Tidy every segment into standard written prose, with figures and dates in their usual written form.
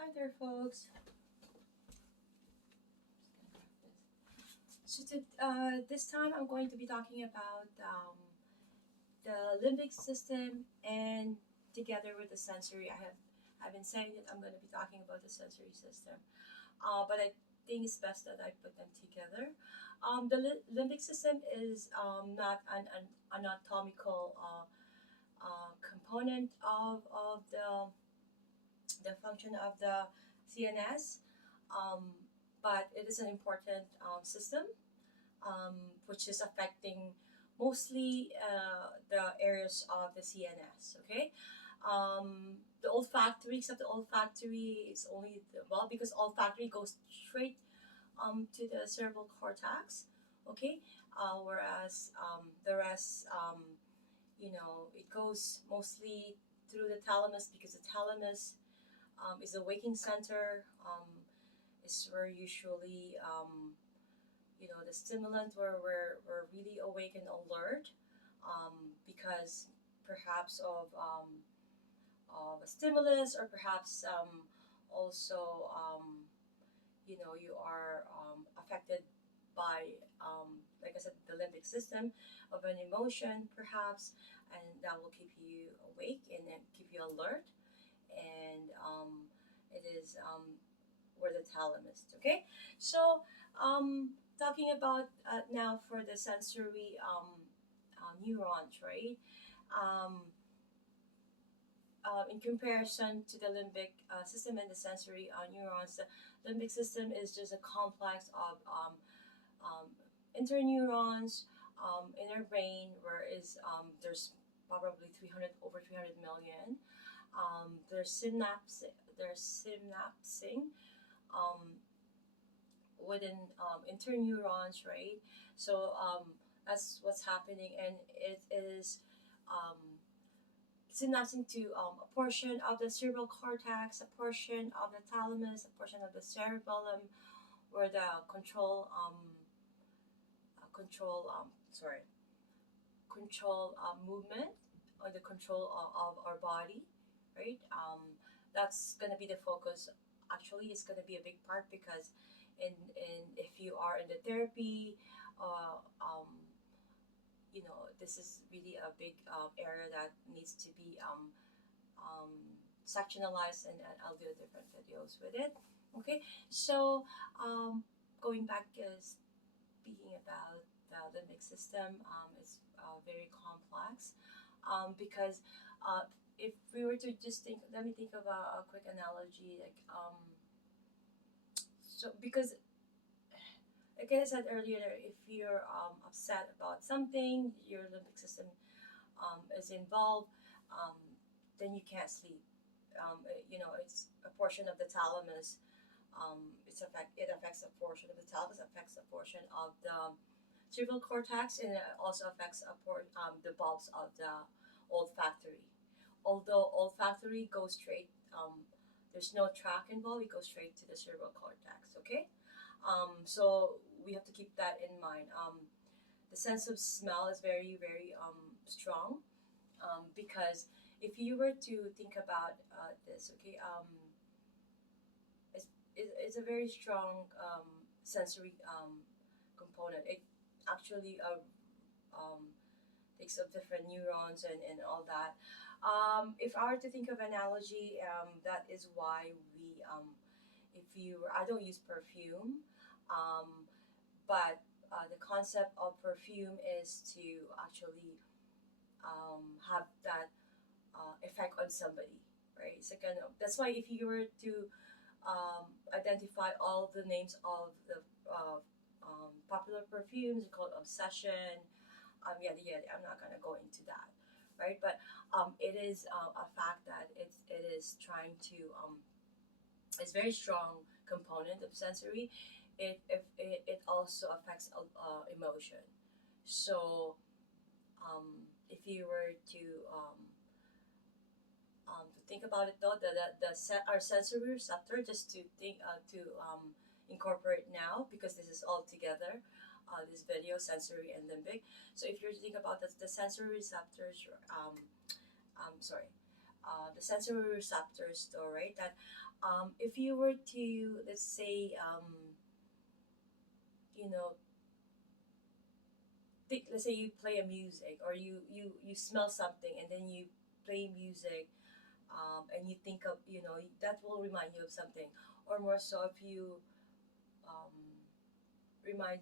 Hi there, folks. So this time I'm going to be talking about the limbic system, and together with the sensory. I've been saying that I'm going to be talking about the sensory system, but I think it's best that I put them together. The limbic system is not an anatomical component of the function of the CNS, um, but it is an important system which is affecting mostly the areas of the CNS. Okay, the olfactory, except the olfactory is only well, because olfactory goes straight to the cerebral cortex. Okay, whereas the rest, it goes mostly through the thalamus, because the thalamus is a waking center. Is where usually the stimulant where we're really awake and alert, because perhaps of a stimulus, or perhaps also you are affected by, like I said, the limbic system of an emotion perhaps, and that will keep you awake and then keep you alert. And it is where the thalamus. Okay, so talking about now for the sensory neurons, right? Um, in comparison to the limbic system and the sensory neurons, the limbic system is just a complex of um, interneurons in our brain, whereas there's probably 300 over 300 million. There's synapsing um, within interneurons, right? So that's what's happening, and it is um, synapsing to a portion of the cerebral cortex, a portion of the thalamus, a portion of the cerebellum, where the sorry, control movement, or the control of our body, right? That's gonna be the focus. Actually, it's gonna be a big part, because in if you are in the therapy, uh, this is really a big area that needs to be um, sectionalized, and I'll do different videos with it. Okay, so going back, speaking about the limbic system, it's very complex, because uh, if we were to just think, let me think of a quick analogy, like so because like I said earlier, if you're upset about something, your limbic system is involved, um, then you can't sleep. It's a portion of the thalamus. It affects a portion of the thalamus, affects a portion of the cerebral cortex, and it also affects the bulbs of the olfactory. Although olfactory goes straight, there's no track involved. It goes straight to the cerebral cortex. Okay, so we have to keep that in mind. The sense of smell is very, very strong, because if you were to think about this, okay, it's a very strong sensory component. It actually um, takes up different neurons and all that. If I were to think of analogy, that is why I don't use perfume, um, but the concept of perfume is to actually have that effect on somebody, right? It's kind of, that's why if you were to identify all the names of the popular perfumes, you call it obsession. I'm not gonna go into that, right? But it is a fact that it is trying to it's very strong component of sensory. It also affects emotion. So if you were to think about it, though, our sensory receptor, just to think to incorporate now, because this is all together, this video, sensory and limbic. So if you're to think about the sensory receptors, sorry, the the sensory receptors though, right? That if you were to, let's say, you know, let's say you play a music, or you smell something and then you play music, and you think of, that will remind you of something. Or more so if you um, remind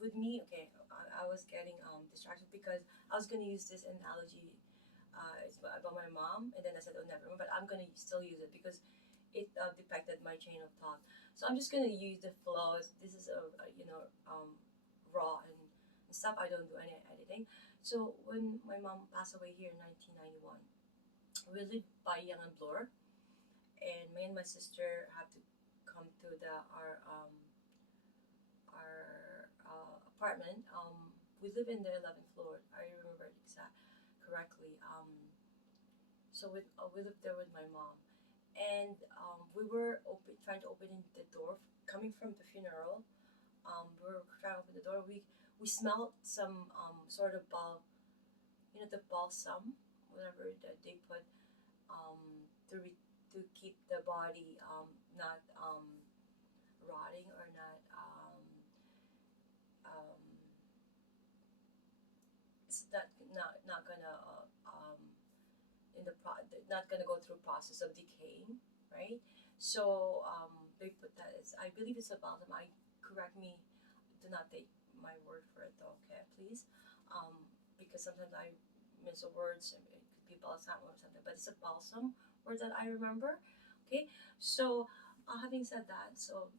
with me, okay, I was getting distracted because I was going to use this analogy. It's about my mom, and then I said, oh, never mind, but I'm going to still use it because it depicted my chain of thought. So I'm just going to use the flow. This is raw and stuff. I don't do any editing. So when my mom passed away here in 1991, we lived by Young and Bloor, and me and my sister had to come to our apartment. We live in the 11th floor. I remember it correctly. So we lived there with my mom, and we were trying to open the door coming from the funeral. We were trying to open the door. We smelled some sort of the balsam, whatever that they put to keep the body not rotting, or um, it's not gonna not gonna go through process of decaying, right? So they put that. I believe it's a balsam. Correct me. Do not take my word for it, though. Okay, please, um, because sometimes I miss the words. And it could be balsam or something, but it's a balsam word that I remember. Okay, so having said that, so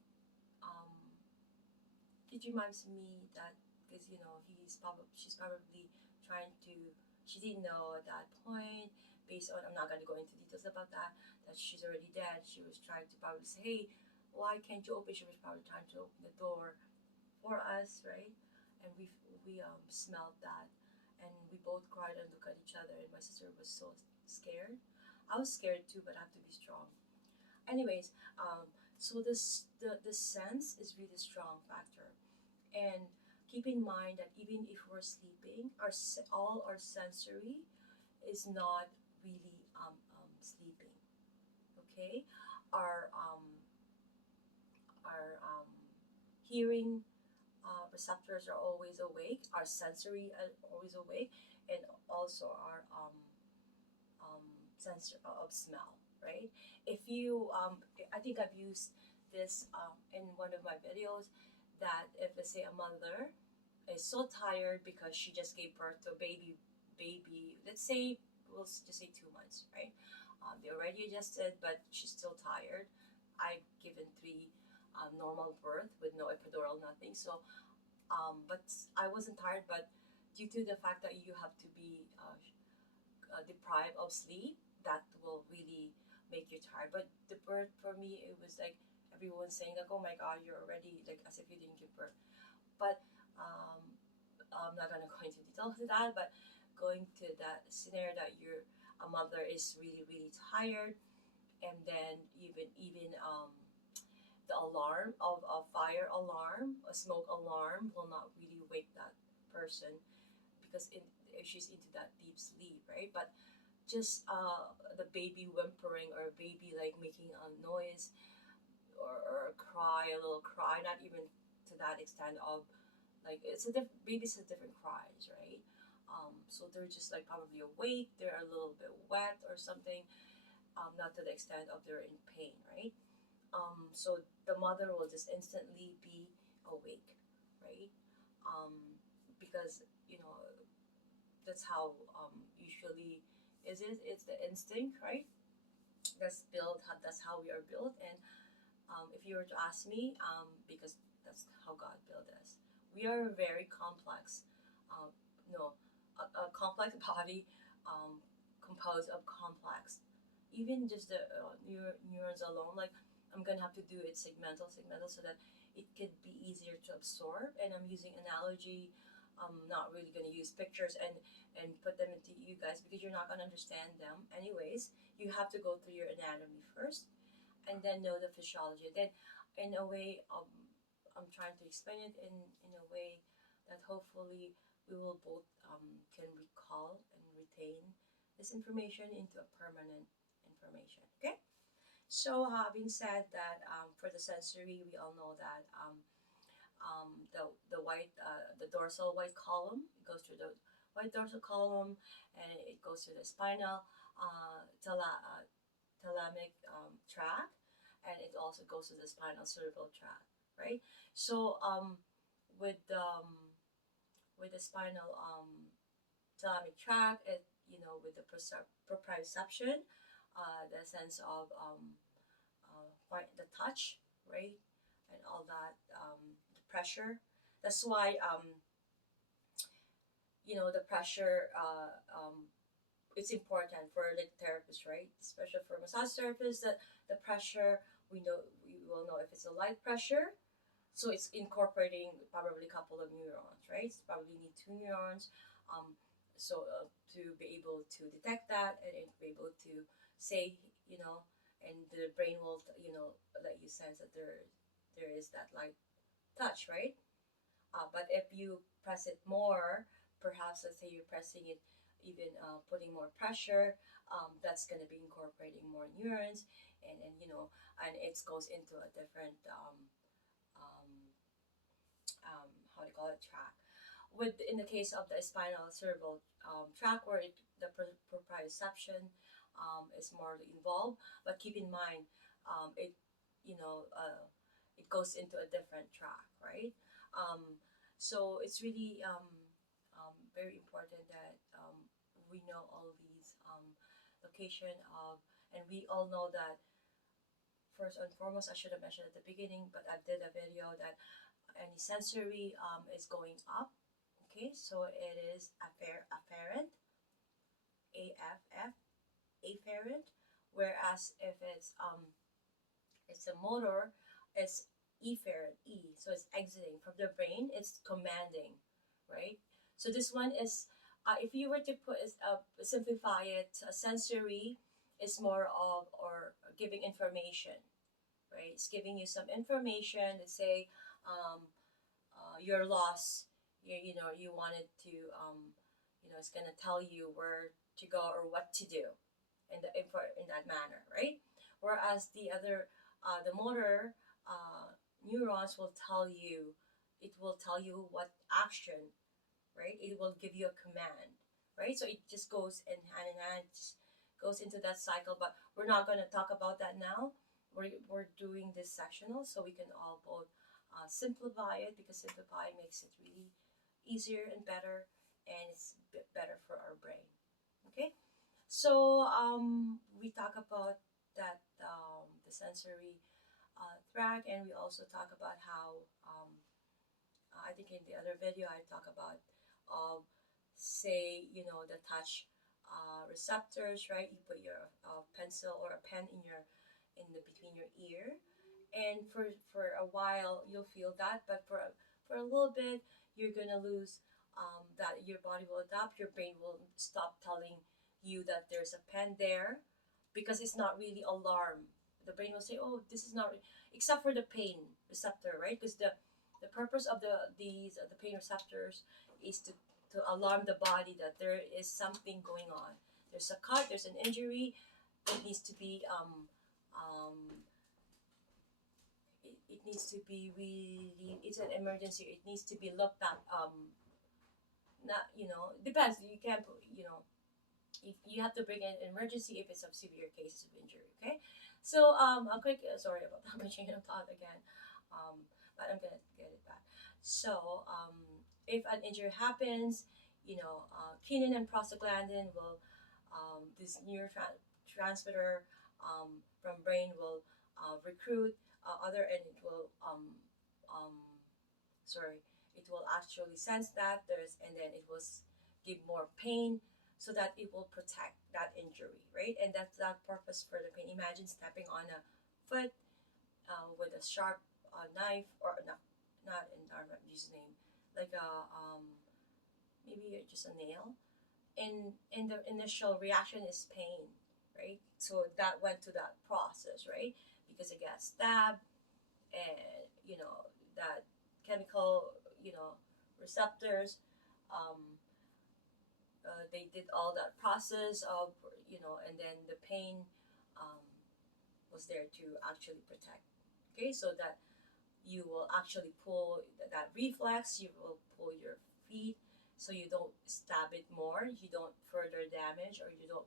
um, it reminds me that, because she's probably trying to, she didn't know at that point, based on, I'm not going to go into details about that she's already dead. She was trying to probably say, hey, why can't you open? She was probably trying to open the door for us, right? And we smelled that, and we both cried and looked at each other, and my sister was so scared. I was scared too, but I have to be strong. Anyways, so the sense is really strong factor. And keep in mind that even if we're sleeping, all our sensory is not really sleeping. Okay, our um, our hearing receptors are always awake. Our sensory are always awake, and also our um, sense of smell. Right? If you, I think I've used this in one of my videos, that if, let's say, a mother is so tired because she just gave birth to a baby, let's say, we'll just say 2 months, right? They already adjusted, but she's still tired. I've given 3 normal birth with no epidural, nothing. So, but I wasn't tired, but due to the fact that you have to be deprived of sleep, that will really make you tired. But the birth for me, it was like everyone saying like, "Oh my God, you're already like as if you didn't give birth." But um, I'm not gonna go into details to that. But going to that scenario that a mother is really tired, and then even the alarm of a fire alarm, a smoke alarm will not really wake that person, because if she's into that deep sleep, right? But just the baby whimpering, or baby like making a noise, or cry, a little cry, not even to that extent of like, it's a different, babies have different cries, right? So they're just like probably awake, they're a little bit wet or something, not to the extent of they're in pain, right? So the mother will just instantly be awake, right? um, because that's how usually it's the instinct, right? That's how we are built. And if you were to ask me, because that's how God built us, we are a very complex, no a complex body, composed of complex, even just the neurons alone. Like, I'm gonna have to do it segmental, so that it could be easier to absorb. And I'm using analogy. I'm not really gonna use pictures and put them into you guys, because you're not gonna understand them anyways. You have to go through your anatomy first, and then know the physiology. Then, in a way, I'm trying to explain it in a way that hopefully we will both can recall and retain this information into a permanent information. Okay. So having said that, for the sensory, we all know that the white the dorsal white column, it goes through the white dorsal column, and it goes to the spinal thalamic tract, and it also goes to the spinal cerebral tract, right? So with the spinal thalamic tract, it, with the proprioception, the sense of the touch, right, and all that, the pressure. That's why the pressure, it's important for the therapist, right? Especially for massage therapists, that the pressure, we will know if it's a light pressure. So it's incorporating probably a couple of neurons, right? It's probably need two neurons, so to be able to detect that, and be able to say, and the brain will, let you sense that there is that light touch, right? But if you press it more, perhaps let's say you're pressing it, even putting more pressure, that's going to be incorporating more neurons, and it goes into a different um, how do you call it, track. In the case of the spinal cerebral track, where proprioception is more involved, but keep in mind, it you know it goes into a different track, right? So it's really very important that we know all these location of, and we all know that first and foremost, I should have mentioned at the beginning, but I did a video that any sensory is going up. Okay, so it is afferent, AFF, afferent. Whereas if it's a motor, it's efferent, E. So it's exiting from the brain. It's commanding, right? So this one is, if you were to simplify it, sensory is more of, or giving information, right? It's giving you some information. Let's say you're lost. You wanted to, it's gonna tell you where to go or what to do, in that manner, right? Whereas the motor neurons will tell you, it will tell you what action, right? It will give you a command, right? So it just goes in hand, just goes into that cycle. But we're not going to talk about that now. We're doing this sectional so we can all both simplify it, because simplify makes it really easier and better, and it's better for our brain. Okay, so we talk about that, the sensory track, and we also talk about how I think in the other video I talk about, say, the touch receptors, right? You put your pencil or a pen in the between your ear, and for a while you'll feel that, but for a little bit you're gonna lose that. Your body will adapt, your brain will stop telling you that there's a pen there, because it's not really alarm. The brain will say, oh, this is not except for the pain receptor, right? Because the purpose of the pain receptors is to alarm the body that there is something going on. There's a cut, there's an injury that needs to be it needs to be really, it's an emergency. It needs to be looked at. Not, depends. You can't, if you have to bring an emergency if it's a severe cases of injury. Okay, so a quick sorry about that, my chain of thought again, but I'm gonna get it back. So if an injury happens, kinin and prostaglandin will, this neurotransmitter from brain will recruit other, and it will sorry, it will actually sense that there's, and then it will give more pain, so that it will protect that injury, right? And that's that purpose for the pain. Imagine stepping on a foot with a sharp knife, or not in our username, like a maybe just a nail, and the initial reaction is pain, right? So that went to that process, right? Because it got stabbed, and that chemical, receptors, they did all that process of, and then the pain was there to actually protect. Okay, so that you will actually pull that reflex, you will pull your feet so you don't stab it more, you don't further damage, or you don't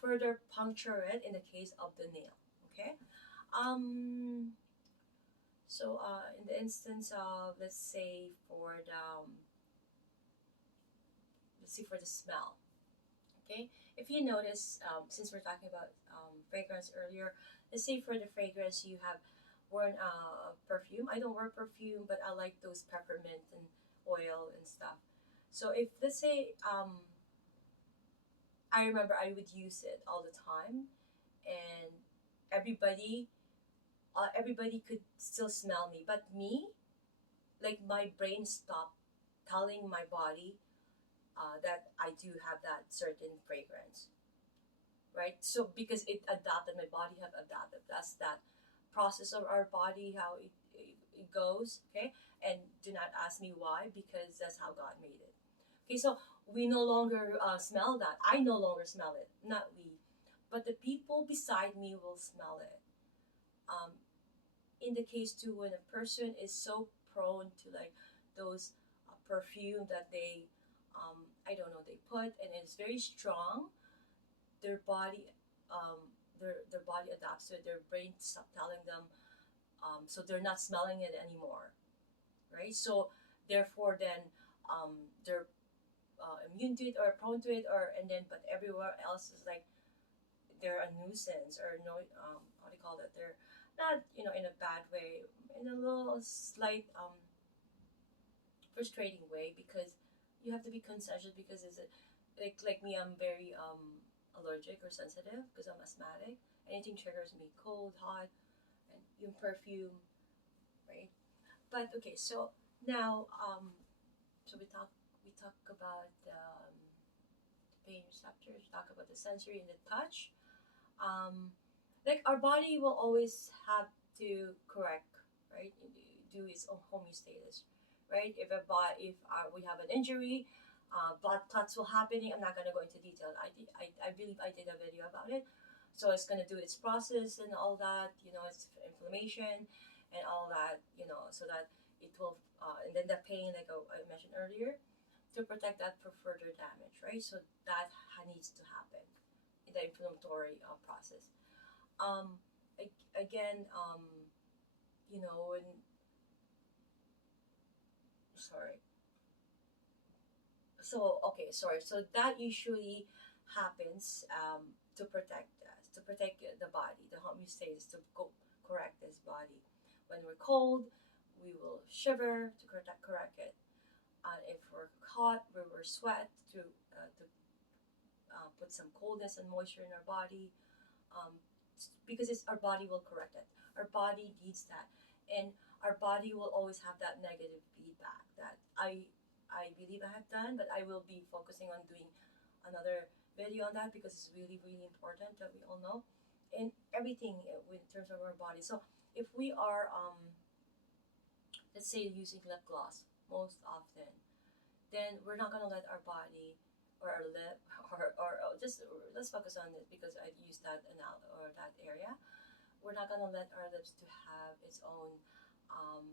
further puncture it in the case of the nail. Okay. um in the instance of, let's say for the smell. Okay, if you notice, since we're talking about fragrance earlier, let's say for the fragrance you have worn perfume. I don't wear perfume, but I like those peppermint and oil and stuff. So if, let's say, I remember I would use it all the time, and everybody everybody could still smell me, but me, like my brain stopped telling my body that I do have that certain fragrance, right? So because it adapted, my body have adapted. That's that process of our body, how it goes. Okay, and do not ask me why, because that's how God made it. Okay, so we no longer smell that. I no longer smell it, not we, but the people beside me will smell it. Um, in the case too, when a person is so prone to like those perfume that they, I don't know, they put, and it's very strong, their body, their body adapts to it. Their brain stop telling them, so they're not smelling it anymore, right? So therefore, then they're immune to it or prone to it, or and then but everywhere else is like they're a nuisance, or no, what do you call it? They're not, in a bad way, in a little slight frustrating way, because you have to be conscious, because it's like me, I'm very allergic or sensitive because I'm asthmatic. Anything triggers me, cold, hot, and even perfume, right? But okay, so now so we talk about pain receptors, talk about the sensory and the touch. Like our body will always have to correct, right? Do its own homeostasis, right? If we have an injury, blood clots will happening. I'm not gonna go into detail. I believe I did a video about it. So it's gonna do its process and all that. It's inflammation and all that. So that it will, and then the pain, like I mentioned earlier, to protect that for further damage, right? So that needs to happen in the inflammatory process. Um, Again, when, sorry. So okay, sorry. So that usually happens to protect the body, the homeostasis, to correct this body. When we're cold, we will shiver to correct it. If we're hot, we will sweat to put some coldness and moisture in our body, um, because our body will correct it. Our body needs that, and our body will always have that negative feedback that I believe I have done, but I will be focusing on doing another video on that, because it's really really important that we all know, and everything in terms of our body. So if we are, let's say, using lip gloss most often, then we're not gonna let our body or our lip or just, let's focus on it because I use that or that area. We're not gonna let our lips to have its own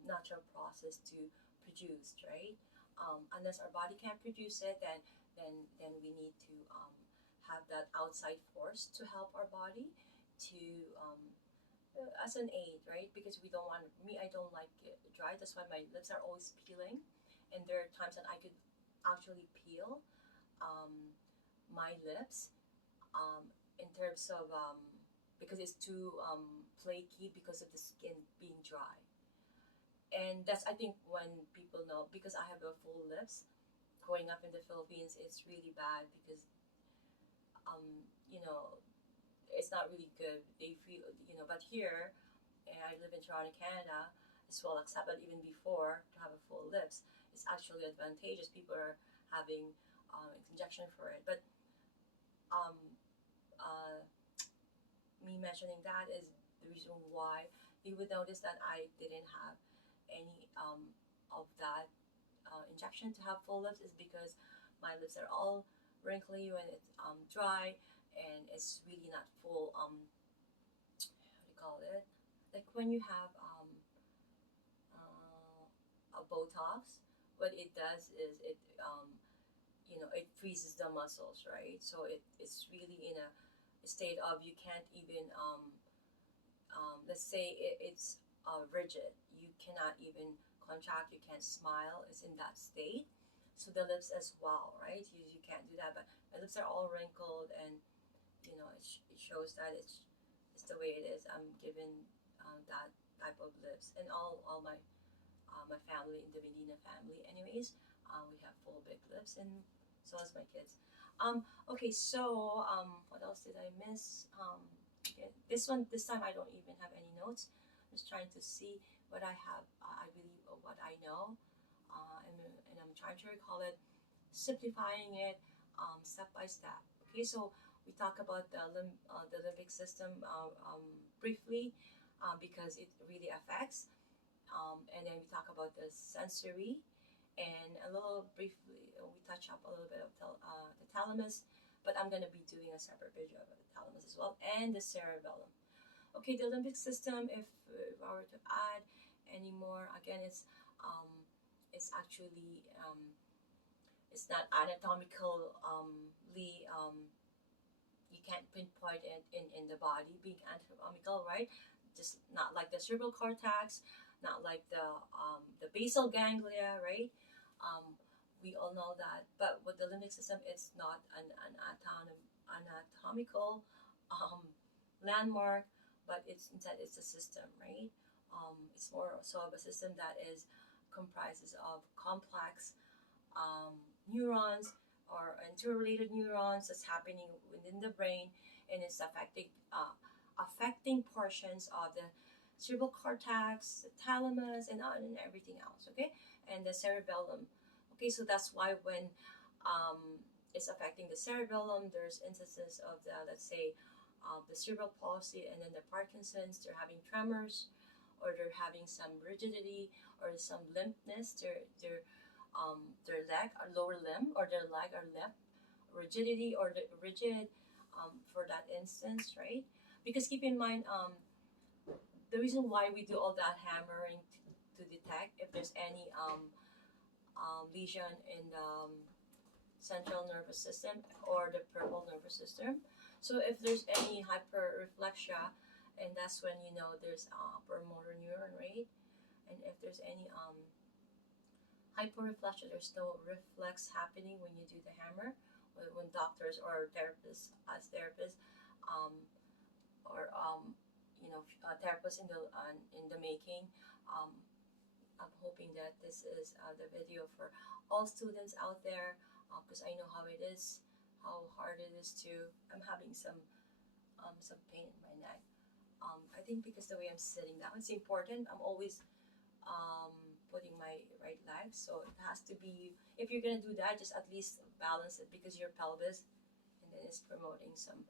natural process to produce, right? Unless our body can't produce it, then we need to have that outside force to help our body to, as an aid, right? Because we don't want, me, I don't like it dry. That's why my lips are always peeling, and there are times that I could actually peel my lips, in terms of, because it's too flaky because of the skin being dry. And that's, I think, when people know, because I have a full lips. Growing up in the Philippines, it's really bad because um, you know it's not really good. They feel, but here, and I live in Toronto, Canada, it's well accepted even before to have a full lips. It's actually advantageous. People are having injection for it, but um, uh, me mentioning that is the reason why you would notice that I didn't have any of that injection to have full lips, is because my lips are all wrinkly when it's dry, and it's really not full, what do you call like when you have a Botox, what it does is it it freezes the muscles, right? So it's really in a state of you can't even let's say it's rigid. You cannot even contract. You can't smile. It's in that state. So the lips as well, right? You can't do that. But my lips are all wrinkled, and it shows that it's the way it is. I'm given that type of lips, and all my family in the Medina family, anyways, we have full big lips, and so as my kids. Okay, so what else did I miss? Okay, this time I don't even have any notes. I'm just trying to see what I have. I believe what I know, and I'm trying to recall it, simplifying it step by step. Okay, so we talk about the limbic system briefly because it really affects, and then we talk about the sensory, and a little briefly we touch up a little bit of the thalamus, but I'm going to be doing a separate video about the thalamus as well, and the cerebellum. Okay, the limbic system, if I were to add any more, again, it's actually it's not anatomically you can't pinpoint it in the body being anatomical, right? Just not like the cerebral cortex, not like the basal ganglia, right? We all know that, but with the limbic system, it's not an anatomical um, landmark, but instead it's a system, right? It's more so of a system that is comprises of complex um, neurons or interrelated neurons that's happening within the brain, and it's affecting portions of the cerebral cortex, the thalamus, and everything else. Okay, and the cerebellum. Okay, so that's why when it's affecting the cerebellum, there's instances of the, let's say, the cerebral palsy, and then the Parkinson's. They're having tremors, or they're having some rigidity, or some limpness. Their leg or lower limb, or their leg or lip rigidity, or the rigid for that instance, right? Because keep in mind, the reason why we do all that hammering to detect if there's any lesion in the central nervous system or the peripheral nervous system. So if there's any hyperreflexia, and that's when you know there's upper motor neuron, right? And if there's any hyperreflexia, there's no reflex happening when you do the hammer. When doctors or therapists, as therapists, um, or therapists in the making, um, I'm hoping that this is the video for all students out there, because I know how it is, how hard it is to. I'm having some pain in my neck. I think because the way I'm sitting down, it's important. I'm always um, putting my right leg, so it has to be. If you're gonna do that, just at least balance it, because your pelvis, and then it's promoting some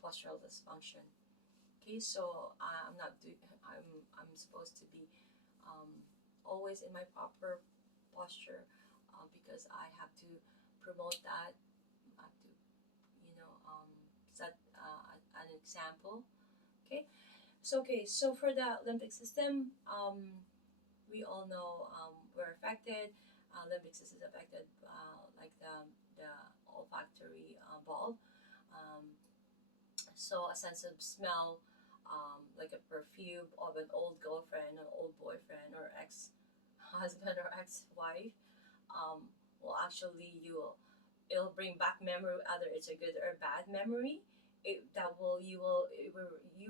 postural dysfunction. Okay, so I'm supposed to be um, always in my proper posture, because I have to promote that. I have to set an example. Okay, so for the limbic system, we all know we're affected. Limbic system is affected, like the olfactory bulb. Um, so a sense of smell, like a perfume of an old girlfriend or old boyfriend or ex-husband or ex-wife, will actually it'll bring back memory, whether it's a good or bad memory. You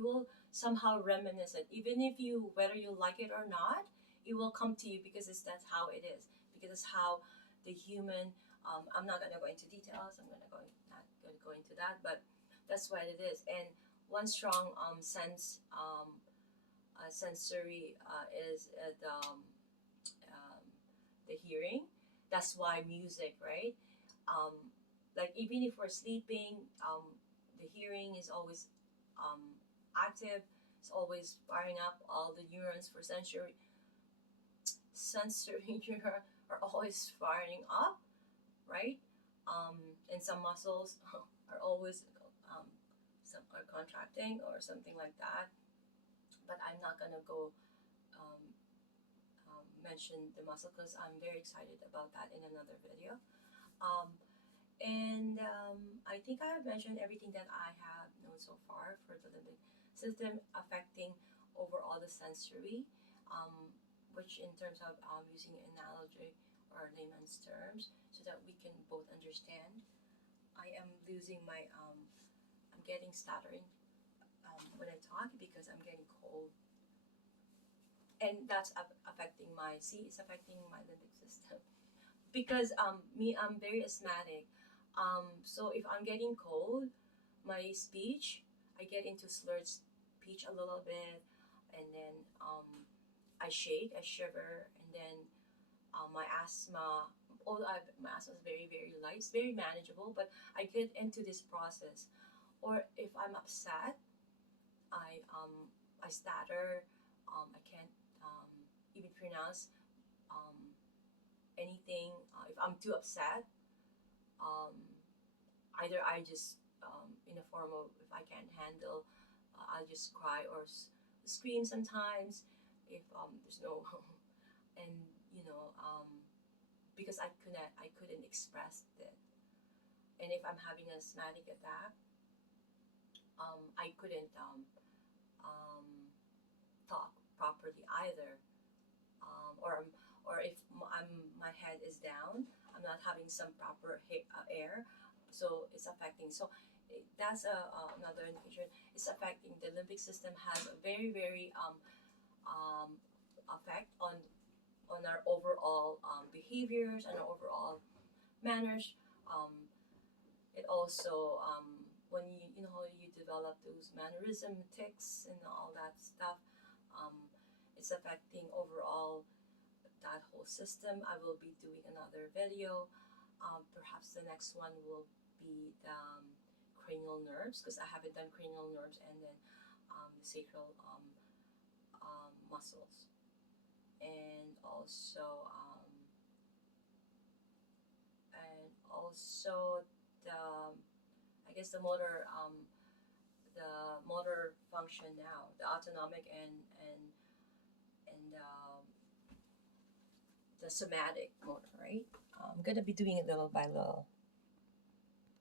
will somehow reminisce it, even if you whether you like it or not. It will come to you because that's how it is. Because it's how the human. I'm not gonna go into details. Not gonna go into that, but that's what it is. And one strong sensory is the hearing. That's why music, right? Um, like even if we're sleeping, the hearing is always active. It's always firing up. All the neurons for sensory neuron are always firing up, right? And some muscles are always some are contracting or something like that. but I'm not gonna go um, mention the muscle because I'm very excited about that in another video. Um, and I think I have mentioned everything that I have known so far for the limbic system affecting overall the sensory, um, which in terms of using analogy or layman's terms so that we can both understand. I am losing my, I'm getting stuttering when I talk because I'm getting cold. And that's affecting my, see, it's affecting my limbic system. Because I'm very asthmatic. So if I'm getting cold, my speech, I get into slurred speech a little bit, and then I shake, I shiver, and then my asthma. Although my asthma is very very light, it's very manageable, but I get into this process. Or if I'm upset, I stutter. I can't even pronounce um, anything. If I'm too upset, um, either I just in a form of if I can't handle, I'll just cry or scream sometimes if there's no and you know because I couldn't express it. And if I'm having an asthmatic attack, I couldn't um, talk properly either, or if my head is down, I'm not having some proper air, so it's affecting. So that's another indication. It's affecting the limbic system. Has a very very um, effect on our overall behaviors and our overall manners. Um, it also when you know how you develop those mannerism tics and all that stuff, um, it's affecting overall that whole system. I will be doing another video. Perhaps the next one will be the cranial nerves because I haven't done cranial nerves, and then the sacral muscles, and also the I guess the motor function now, the autonomic and the somatic motor, right? I'm gonna be doing it little by little.